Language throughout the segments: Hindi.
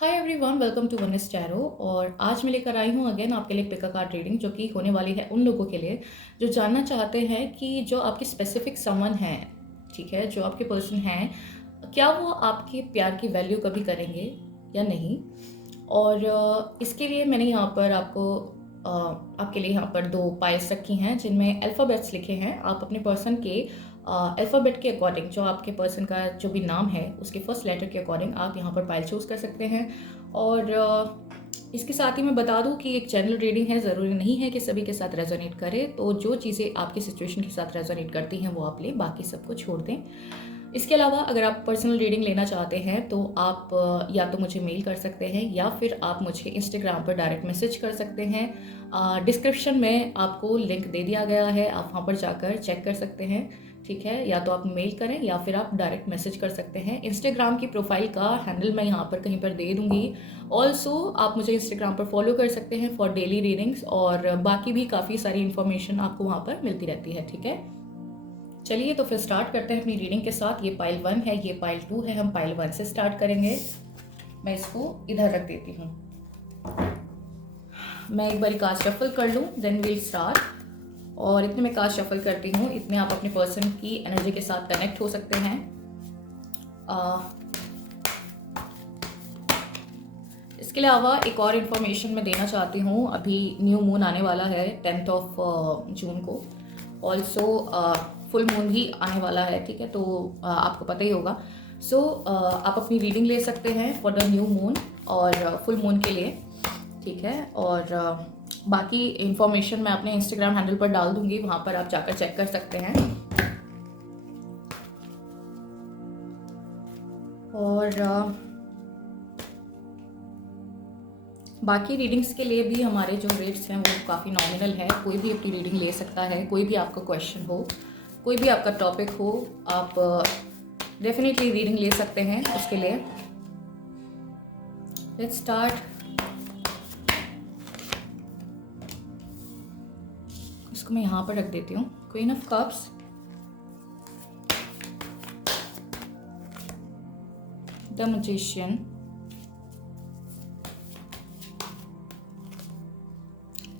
Hi everyone, welcome to Oneness Tarot. और आज मैं लेकर आई हूँ अगेन आपके लिए पिक अ कार्ड रीडिंग, जो कि होने वाली है उन लोगों के लिए जो जानना चाहते हैं कि जो आपकी स्पेसिफिक समन है, ठीक है, जो आपके पर्सन हैं, क्या वो आपके प्यार की वैल्यू कभी करेंगे या नहीं। और इसके लिए मैंने यहाँ पर आपके लिए यहाँ पर दो पाइल्स रखी हैं जिनमें अल्फ़ाबेट्स लिखे हैं। आप अपने पर्सन के अल्फ़ाबेट के अकॉर्डिंग, जो आपके पर्सन का जो भी नाम है उसके फर्स्ट लेटर के अकॉर्डिंग आप यहाँ पर पाइल चूज़ कर सकते हैं। और इसके साथ ही मैं बता दूं कि एक जनरल रीडिंग है, ज़रूरी नहीं है कि सभी के साथ रेजोनेट करे। तो जो चीज़ें आपकी सिचुएशन के साथ रेजोनेट करती हैं वो आप लें, बाकी सबको छोड़ दें। इसके अलावा अगर आप पर्सनल रीडिंग लेना चाहते हैं तो आप या तो मुझे मेल कर सकते हैं या फिर आप मुझे इंस्टाग्राम पर डायरेक्ट मैसेज कर सकते हैं। डिस्क्रिप्शन में आपको लिंक दे दिया गया है, आप वहाँ पर जाकर चेक कर सकते हैं। ठीक है, या तो आप मेल करें या फिर आप डायरेक्ट मैसेज कर सकते हैं। इंस्टाग्राम की प्रोफाइल का हैंडल मैं यहाँ पर कहीं पर दे दूँगी। ऑल्सो आप मुझे इंस्टाग्राम पर फॉलो कर सकते हैं फॉर डेली रीडिंग्स, और बाकी भी काफ़ी सारी इन्फॉर्मेशन आपको वहाँ पर मिलती रहती है। ठीक है, चलिए तो फिर स्टार्ट करते हैं अपनी रीडिंग के साथ। ये पाइल 1 है, ये पाइल 2 है। हम पाइल 1 से स्टार्ट करेंगे। मैं इसको इधर रख देती हूँ। मैं एक बार कार्ड शफल कर लूँ, देन वील स्टार्ट। और इतने में कार्ड शफल करती हूँ, इतने आप अपने पर्सन की एनर्जी के साथ कनेक्ट हो सकते हैं। इसके अलावा एक और इन्फॉर्मेशन मैं देना चाहती हूँ। अभी न्यू मून आने वाला है 10th ऑफ जून को। ऑल्सो फुल मून भी आने वाला है। ठीक है, तो आपको पता ही होगा। सो आप अपनी रीडिंग ले सकते हैं फॉर द न्यू मून और फुल मून के लिए। ठीक है, और बाकी इन्फॉर्मेशन मैं अपने इंस्टाग्राम हैंडल पर डाल दूंगी, वहाँ पर आप जाकर चेक कर सकते हैं। और बाकी रीडिंग्स के लिए भी हमारे जो रेट्स हैं वो काफ़ी नॉमिनल है। कोई भी अपनी रीडिंग ले सकता है, कोई भी आपका क्वेश्चन हो, कोई भी आपका टॉपिक हो, आप डेफिनेटली रीडिंग ले सकते हैं उसके लिए। Let's start. इसको मैं यहाँ पर रख देती हूँ। Queen of cups, the magician,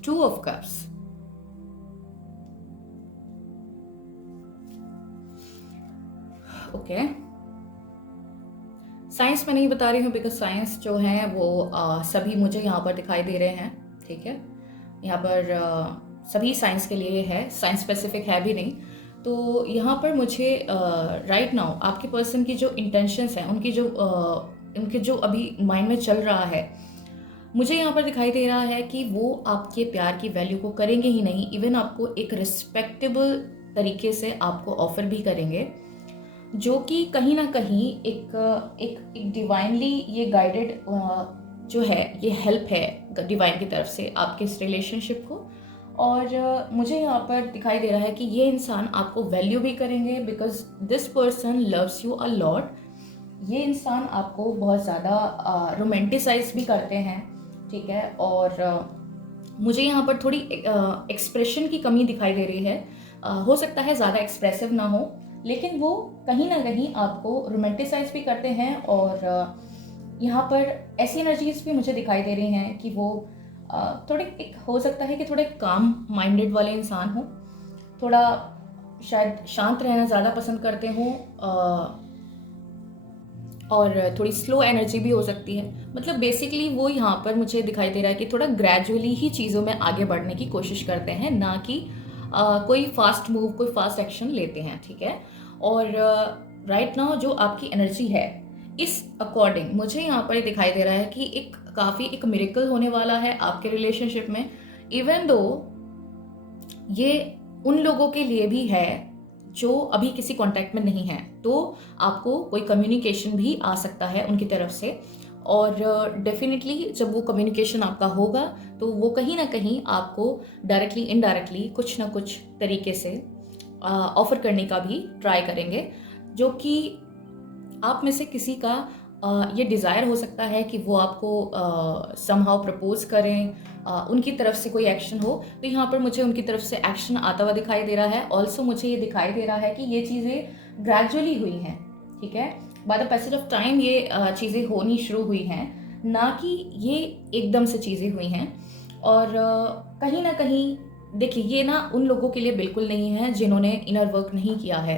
two of cups, okay. Science में नहीं बता रही हूँ बिकॉज साइंस जो है वो सभी मुझे यहाँ पर दिखाई दे रहे हैं। ठीक है, यहाँ पर सभी साइंस के लिए है, साइंस स्पेसिफिक है भी नहीं। तो यहाँ पर मुझे राइट नाउ आपके पर्सन की जो इंटेंशंस हैं, उनके जो अभी माइंड में चल रहा है, मुझे यहाँ पर दिखाई दे रहा है कि वो आपके प्यार की वैल्यू को करेंगे ही नहीं, इवन आपको एक रिस्पेक्टेबल तरीके से आपको ऑफर भी करेंगे, जो कि कहीं ना कहीं एक डिवाइनली ये गाइडेड जो है, ये हेल्प है डिवाइन की तरफ से आपके इस रिलेशनशिप को। और मुझे यहाँ पर दिखाई दे रहा है कि ये इंसान आपको वैल्यू भी करेंगे because this person loves you a lot. ये इंसान आपको बहुत ज़्यादा रोमांटिसाइज भी करते हैं। ठीक है, और मुझे यहाँ पर थोड़ी एक्सप्रेशन की कमी दिखाई दे रही है। हो सकता है ज़्यादा एक्सप्रेसिव ना हो, लेकिन वो कहीं ना कहीं आपको रोमांटिसाइज भी करते हैं। और यहाँ पर ऐसी एनर्जीज भी मुझे दिखाई दे रही हैं कि वो थोड़े एक हो सकता है कि थोड़े काम माइंडेड वाले इंसान हो, थोड़ा शायद शांत रहना ज़्यादा पसंद करते हों, और थोड़ी स्लो एनर्जी भी हो सकती है। मतलब बेसिकली वो यहाँ पर मुझे दिखाई दे रहा है कि थोड़ा ग्रेजुअली ही चीज़ों में आगे बढ़ने की कोशिश करते हैं, ना कि कोई फास्ट मूव, कोई फास्ट एक्शन लेते हैं। ठीक है, और राइट नाउ जो आपकी एनर्जी है, इस अकॉर्डिंग मुझे यहाँ पर दिखाई दे रहा है कि एक मिरेकल होने वाला है आपके रिलेशनशिप में। इवन दो ये उन लोगों के लिए भी है जो अभी किसी कांटेक्ट में नहीं है, तो आपको कोई कम्युनिकेशन भी आ सकता है उनकी तरफ से। और डेफिनेटली जब वो कम्युनिकेशन आपका होगा तो वो कहीं ना कहीं आपको डायरेक्टली इनडायरेक्टली कुछ ना कुछ तरीके से ऑफर करने का भी ट्राई करेंगे, जो कि आप में से किसी का ये डिज़ायर हो सकता है कि वो आपको समहाउ प्रपोज करें, उनकी तरफ से कोई एक्शन हो। तो यहाँ पर मुझे उनकी तरफ से एक्शन आता हुआ दिखाई दे रहा है। ऑल्सो मुझे ये दिखाई दे रहा है कि ये चीज़ें ग्रेजुअली हुई हैं। ठीक है, by the passage of time ये चीज़ें होनी शुरू हुई हैं, ना कि ये एकदम से चीज़ें हुई हैं। और कहीं ना कहीं देखिए, ये ना उन लोगों के लिए बिल्कुल नहीं है जिन्होंने इनर वर्क नहीं किया है।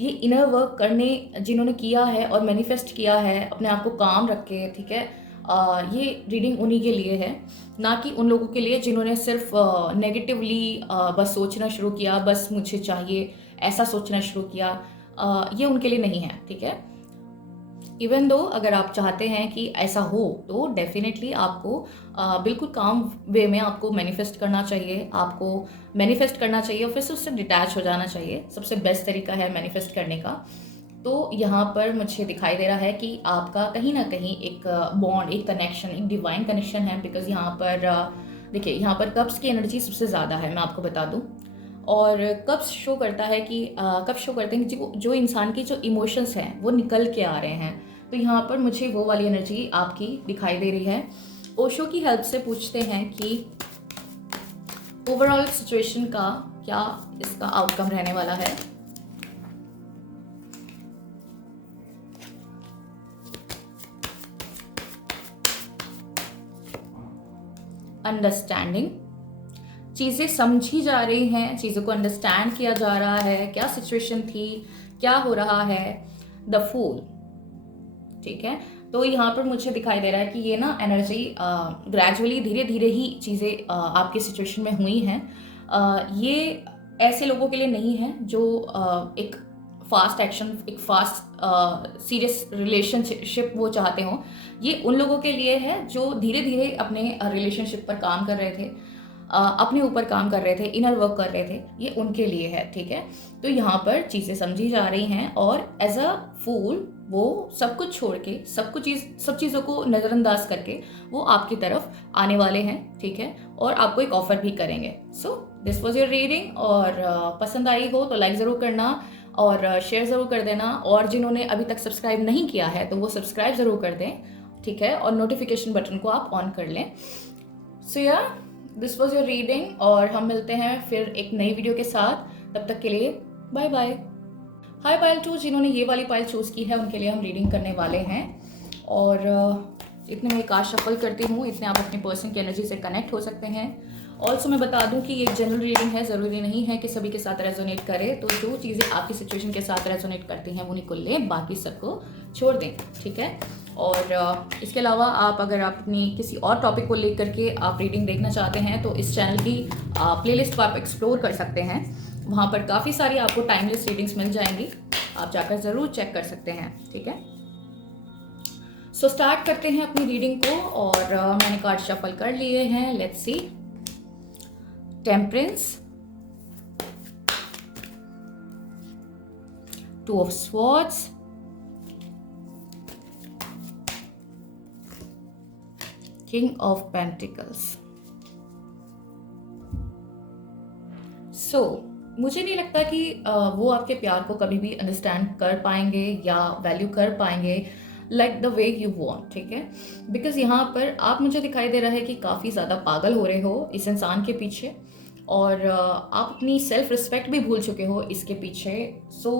ये इनर वर्क करने जिन्होंने किया है और मैनिफेस्ट किया है अपने आप को काम रख के, ठीक है, ये रीडिंग उन्हीं के लिए है, ना कि उन लोगों के लिए जिन्होंने सिर्फ नेगेटिवली बस सोचना शुरू किया, बस मुझे चाहिए ऐसा सोचना शुरू किया। ये उनके लिए नहीं है, ठीक है। इवन दो अगर आप चाहते हैं कि ऐसा हो तो डेफिनेटली आपको बिल्कुल काम वे में आपको मैनिफेस्ट करना चाहिए, आपको मैनिफेस्ट करना चाहिए और फिर से उससे डिटैच हो जाना चाहिए। सबसे बेस्ट तरीका है मैनिफेस्ट करने का। तो यहाँ पर मुझे दिखाई दे रहा है कि आपका कहीं ना कहीं एक बॉन्ड, एक कनेक्शन, एक डिवाइन कनेक्शन है। बिकॉज यहाँ पर देखिए, यहाँ पर कप्स की एनर्जी सबसे ज़्यादा है, मैं आपको बता दूँ। और कप्स शो करता है कि कब शो करते हैं कि जो इंसान की जो इमोशंस हैं वो निकल के आ रहे हैं। तो यहाँ पर मुझे वो वाली एनर्जी आपकी दिखाई दे रही है। ओशो की हेल्प से पूछते हैं कि ओवरऑल सिचुएशन का क्या इसका आउटकम रहने वाला है। अंडरस्टैंडिंग, चीज़ें समझी जा रही हैं, चीज़ों को अंडरस्टैंड किया जा रहा है, क्या सिचुएशन थी, क्या हो रहा है। द फूल, ठीक है। तो यहाँ पर मुझे दिखाई दे रहा है कि ये ना एनर्जी ग्रेजुअली, धीरे धीरे ही चीज़ें आपकी सिचुएशन में हुई हैं। ये ऐसे लोगों के लिए नहीं है जो एक फास्ट एक्शन, एक फास्ट सीरियस रिलेशनशिप वो चाहते हो। ये उन लोगों के लिए है जो धीरे धीरे अपने रिलेशनशिप पर काम कर रहे थे, अपने ऊपर काम कर रहे थे, इनर वर्क कर रहे थे। ये उनके लिए है, ठीक है। तो यहाँ पर चीज़ें समझी जा रही हैं और एज अ फूल वो सब कुछ छोड़ के, सब चीज़ों को नज़रअंदाज करके वो आपकी तरफ आने वाले हैं, ठीक है। और आपको एक ऑफर भी करेंगे। So this was your reading. और पसंद आई हो तो लाइक ज़रूर करना और शेयर ज़रूर कर देना। और जिन्होंने अभी तक सब्सक्राइब नहीं किया है तो वो सब्सक्राइब ज़रूर कर दें, ठीक है। और नोटिफिकेशन बटन को आप ऑन कर लें। सो यार, दिस वॉज योर रीडिंग और हम मिलते हैं फिर एक नई वीडियो के साथ। तब तक के लिए बाय बाय। हाय पायल 2, जिन्होंने ये वाली पायल चूज़ की है उनके लिए हम रीडिंग करने वाले हैं। और इतने में कार्ड शफल करती हूँ, इतने आप अपने पर्सन की एनर्जी से कनेक्ट हो सकते हैं। ऑल्सो मैं बता दूं कि ये जनरल रीडिंग है, ज़रूरी नहीं है कि सभी के साथ रेजोनेट करे। तो जो चीज़ें आपकी सिचुएशन के साथ रेजोनेट करती हैं उन्हीं को लें, बाकी सबको छोड़ दें, ठीक है। और इसके अलावा आप अगर अपनी किसी और टॉपिक को लेकर के आप रीडिंग देखना चाहते हैं तो इस चैनल की प्लेलिस्ट को आप एक्सप्लोर कर सकते हैं। वहाँ पर काफ़ी सारी आपको टाइमलेस रीडिंग्स मिल जाएंगी, आप जाकर ज़रूर चेक कर सकते हैं, ठीक है। सो स्टार्ट करते हैं अपनी रीडिंग को। और मैंने कार्ड शफल कर लिए हैं। Let's see. Temperance, two of swords, king of pentacles. So मुझे नहीं लगता कि वो आपके प्यार को कभी भी अंडरस्टैंड कर पाएंगे या वैल्यू कर पाएंगे like the way you want, ठीक है। बिकॉज यहाँ पर आप, मुझे दिखाई दे रहा है कि काफ़ी ज़्यादा पागल हो रहे हो इस इंसान के पीछे। और आप अपनी सेल्फ रिस्पेक्ट भी भूल चुके हो इसके पीछे। सो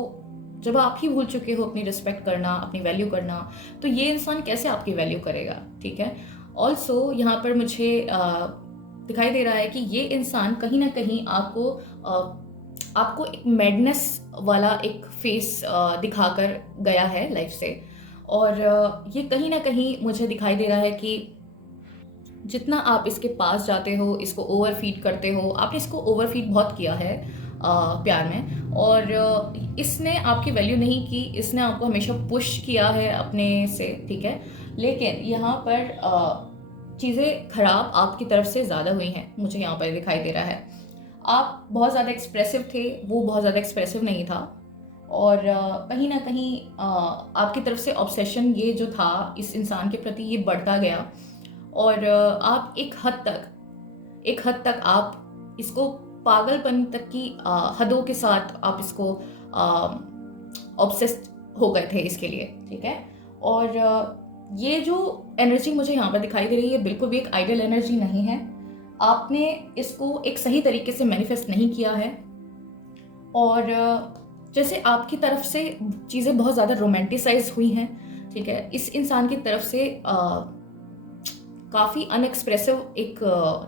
जब आप ही भूल चुके हो अपनी रिस्पेक्ट करना, अपनी वैल्यू करना, तो ये इंसान कैसे आपकी वैल्यू करेगा, ठीक है। ऑल्सो यहाँ पर मुझे दिखाई दे रहा है कि ये इंसान कहीं ना कहीं आपको एक मैडनेस वाला एक फेस दिखाकर गया है लाइफ से। और ये कहीं ना कहीं मुझे दिखाई दे रहा है कि जितना आप इसके पास जाते हो, इसको ओवरफीड करते हो, आपने इसको ओवरफीड बहुत किया है प्यार में। और इसने आपकी वैल्यू नहीं की, इसने आपको हमेशा पुश किया है अपने से, ठीक है। लेकिन यहाँ पर चीज़ें खराब आपकी तरफ से ज़्यादा हुई हैं, मुझे यहाँ पर दिखाई दे रहा है। आप बहुत ज़्यादा एक्सप्रेसिव थे, वो बहुत ज़्यादा एक्सप्रेसिव नहीं था। और कहीं ना कहीं आपकी तरफ से ऑब्सेशन ये जो था इस इंसान के प्रति, ये बढ़ता गया। और आप एक हद तक आप इसको पागलपन तक की हदों के साथ आप इसको ऑब्सेस्ड हो गए थे इसके लिए, ठीक है। और ये जो एनर्जी मुझे यहाँ पर दिखाई दे रही है बिल्कुल भी एक आइडियल एनर्जी नहीं है। आपने इसको एक सही तरीके से मैनिफेस्ट नहीं किया है। और जैसे आपकी तरफ से चीज़ें बहुत ज़्यादा रोमांटिसाइज हुई हैं, ठीक है। इस इंसान की तरफ से काफ़ी अनएक्सप्रेसिव एक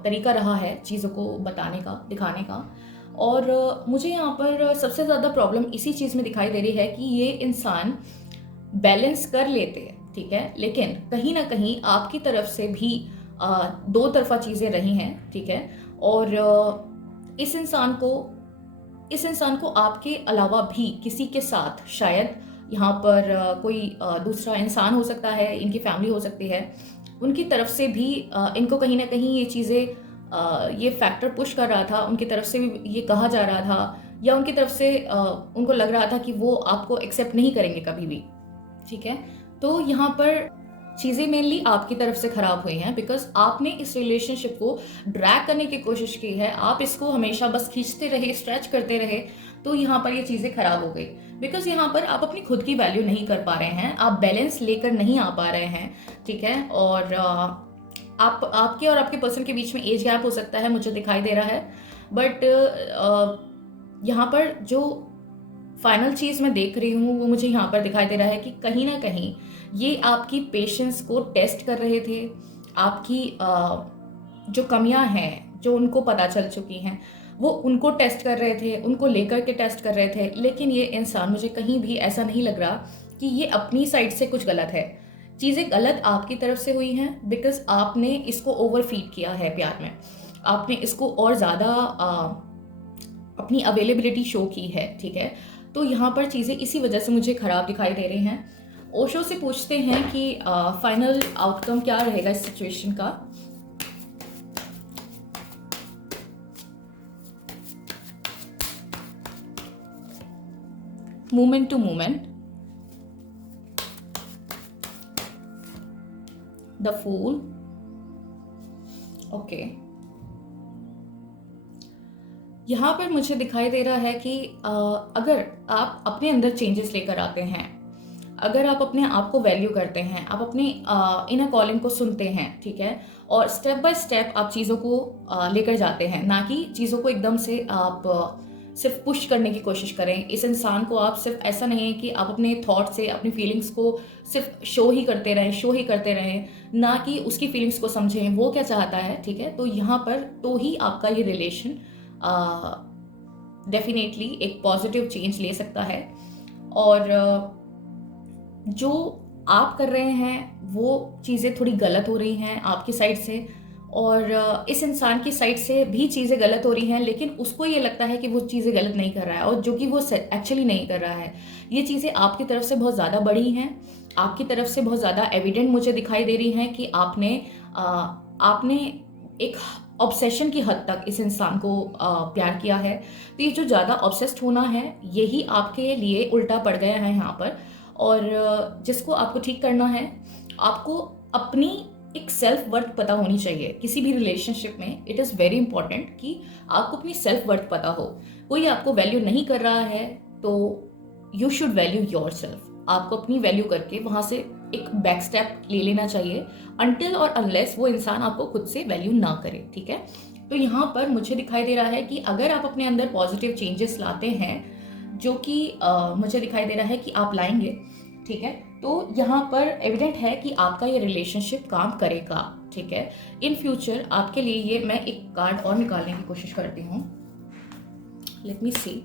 तरीका रहा है चीज़ों को बताने का, दिखाने का। और मुझे यहाँ पर सबसे ज़्यादा प्रॉब्लम इसी चीज़ में दिखाई दे रही है कि ये इंसान बैलेंस कर लेते हैं, ठीक है, लेकिन कहीं ना कहीं आपकी तरफ से भी दो तरफा चीज़ें रही हैं, ठीक है। और इस इंसान को आपके अलावा भी किसी के साथ शायद यहाँ पर कोई दूसरा इंसान हो सकता है, इनकी फैमिली हो सकती है, उनकी तरफ से भी इनको कहीं ना कहीं ये चीज़ें ये फैक्टर पुश कर रहा था, उनकी तरफ से भी ये कहा जा रहा था, या उनकी तरफ से उनको लग रहा था कि वो आपको एक्सेप्ट नहीं करेंगे कभी भी, ठीक है। तो यहाँ पर चीज़ें मेनली आपकी तरफ से ख़राब हुई हैं, बिकॉज आपने इस रिलेशनशिप को ड्रैग करने की कोशिश की है, आप इसको हमेशा बस खींचते रहे, स्ट्रेच करते रहे, तो यहाँ पर ये चीज़ें ख़राब हो गई। बिकॉज यहाँ पर आप अपनी खुद की वैल्यू नहीं कर पा रहे हैं, आप बैलेंस लेकर नहीं आ पा रहे हैं, ठीक है। और आपके और आपके पर्सन के बीच में एज गैप हो सकता है, मुझे दिखाई दे रहा है। बट यहाँ पर जो फाइनल चीज़ मैं देख रही हूँ वो मुझे यहाँ पर दिखाई दे रहा है कि कहीं ना कहीं ये आपकी पेशेंस को टेस्ट कर रहे थे, आपकी जो कमियां हैं जो उनको पता चल चुकी हैं वो उनको टेस्ट कर रहे थे, उनको लेकर के टेस्ट कर रहे थे। लेकिन ये इंसान, मुझे कहीं भी ऐसा नहीं लग रहा कि ये अपनी साइड से कुछ गलत है। चीज़ें गलत आपकी तरफ से हुई हैं, बिकॉज आपने इसको ओवरफीड किया है प्यार में, आपने इसको और ज़्यादा अपनी अवेलेबिलिटी शो की है, ठीक है। तो यहाँ पर चीज़ें इसी वजह से मुझे ख़राब दिखाई दे रही हैं। ओशो से पूछते हैं कि फाइनल आउटकम क्या रहेगा इस सिचुएशन का। Moment to moment, the fool, okay. यहाँ पर मुझे दिखाई दे रहा है कि अगर आप अपने अंदर चेंजेस लेकर आते हैं, अगर आप अपने आप को वैल्यू करते हैं, आप अपने इनर कॉलिंग को सुनते हैं, ठीक है, और स्टेप बाय स्टेप आप चीज़ों को लेकर जाते हैं, ना कि चीज़ों को एकदम से आप सिर्फ पुश करने की कोशिश करें। इस इंसान को आप सिर्फ, ऐसा नहीं है कि आप अपने थॉट से अपनी फीलिंग्स को सिर्फ शो ही करते रहें, ना कि उसकी फीलिंग्स को समझें वो क्या चाहता है, ठीक है। तो यहाँ पर तो ही आपका ये रिलेशन डेफिनेटली एक पॉजिटिव चेंज ले सकता है। और जो आप कर रहे हैं वो चीज़ें थोड़ी गलत हो रही हैं आपकी साइड से, और इस इंसान की साइड से भी चीज़ें गलत हो रही हैं, लेकिन उसको ये लगता है कि वो चीज़ें गलत नहीं कर रहा है, और जो कि वो एक्चुअली नहीं कर रहा है। ये चीज़ें आपकी तरफ से बहुत ज़्यादा बड़ी हैं, आपकी तरफ से बहुत ज़्यादा एविडेंट मुझे दिखाई दे रही हैं कि आपने एक ऑब्सेशन की हद तक इस इंसान को प्यार किया है। तो ये जो ज़्यादा ऑब्सेस्ड होना है यही आपके लिए उल्टा पड़ गया है यहाँ पर। और जिसको आपको ठीक करना है, आपको अपनी एक सेल्फ वर्थ पता होनी चाहिए किसी भी रिलेशनशिप में। इट इज़ वेरी इंपॉर्टेंट कि आपको अपनी सेल्फ वर्थ पता हो। कोई आपको वैल्यू नहीं कर रहा है तो you should value your self. आपको अपनी वैल्यू करके वहाँ से एक बैक स्टेप ले लेना चाहिए, अनटिल और अनलेस वो इंसान आपको खुद से वैल्यू ना करे, ठीक है। तो यहाँ पर मुझे दिखाई दे रहा है कि अगर आप अपने अंदर पॉजिटिव चेंजेस लाते हैं, जो कि मुझे दिखाई दे रहा है कि आप लाएंगे, ठीक है, तो यहाँ पर एविडेंट है कि आपका ये रिलेशनशिप काम करेगा, ठीक है। इन फ्यूचर आपके लिए ये, मैं एक कार्ड और निकालने की कोशिश करती हूँ। लेट मी सी,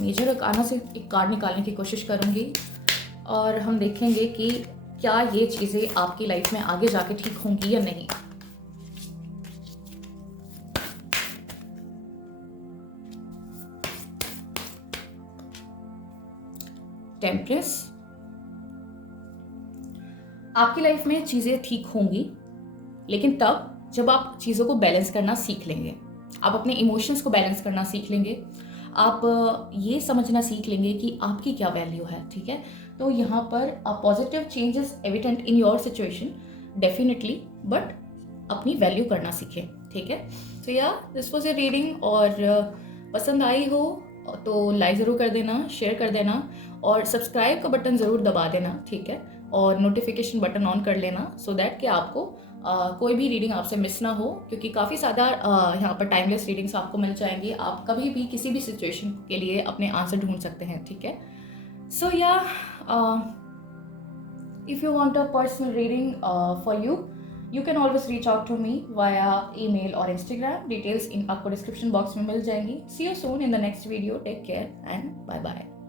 मेजर अरकाना से एक कार्ड निकालने की कोशिश करूँगी, और हम देखेंगे कि क्या ये चीज़ें आपकी लाइफ में आगे जाके ठीक होंगी या नहीं। टेम्परेस, आपकी लाइफ में चीज़ें ठीक होंगी, लेकिन तब जब आप चीज़ों को बैलेंस करना सीख लेंगे, आप अपने इमोशंस को बैलेंस करना सीख लेंगे, आप ये समझना सीख लेंगे कि आपकी क्या वैल्यू है, ठीक है। तो यहाँ पर positive changes evident in your situation definitely, but अपनी वैल्यू करना सीखें, ठीक है। तो या दिस वाज ए रीडिंग, और पसंद आई हो तो लाइक ज़रूर कर देना, शेयर कर देना, और सब्सक्राइब का बटन ज़रूर दबा देना, ठीक है, और नोटिफिकेशन बटन ऑन कर लेना, सो दैट कि आपको कोई भी रीडिंग आपसे मिस ना हो, क्योंकि काफ़ी ज़्यादा यहाँ पर टाइमलेस रीडिंग्स आपको मिल जाएंगी। आप कभी भी किसी भी सिचुएशन के लिए अपने आंसर ढूंढ सकते हैं, ठीक है। सो या If you want a personal reading for you, you can always reach out to me via email or Instagram. Details in आपको description box में मिल जाएंगी. See you soon in the next video. Take care and bye bye.